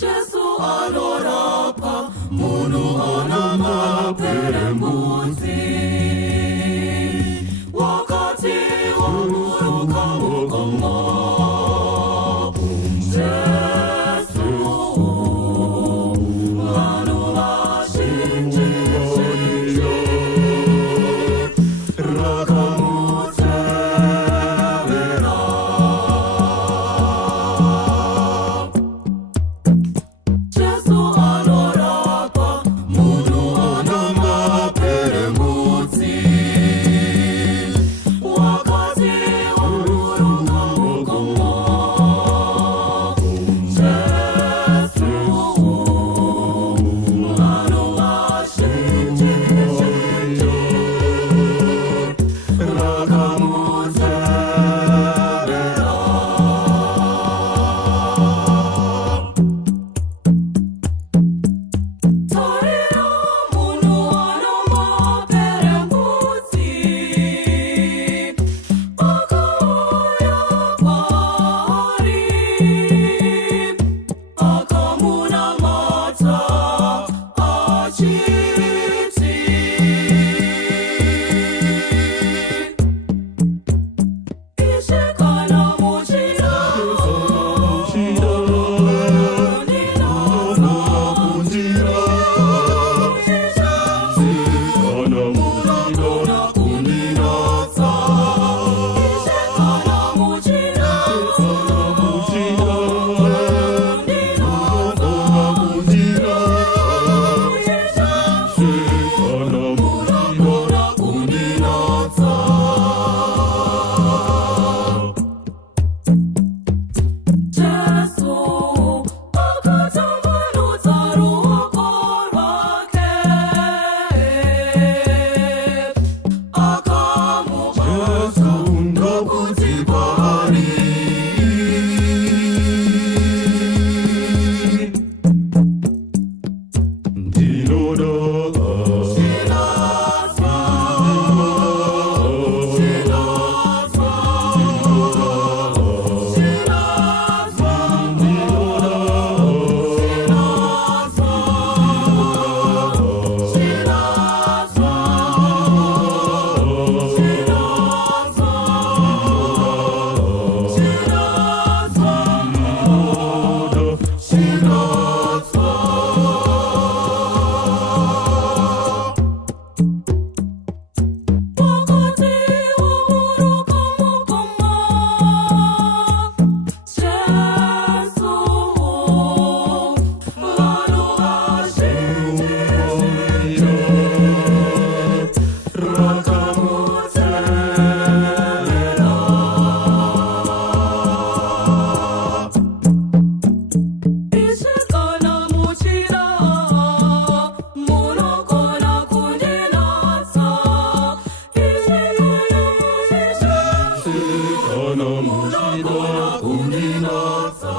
Jesu anorapa, munu anama perembuzi. Wakati wa muruka ukomo. Jesu anuma shinji shinji. Rakamute vera. Jesu anorapa, munu anama perembuzi. Wakati wa muruka ukomo. Jesu anuma shinji shinji. Rakamute vera. Tarira munu anoma perembuzi. Akawaya kwari. Akamuna mata achiti. Ishikana muchira. Jesu akatamanu taru akorwake. Akamupa ndokutibari. Wakati wa muruka ukomo. Jesu anuma shinji shinji. Rakamute vera. Ishikana muchira. Munokona kundinatsa. Ishikana muchira. Munokona kundinatsa.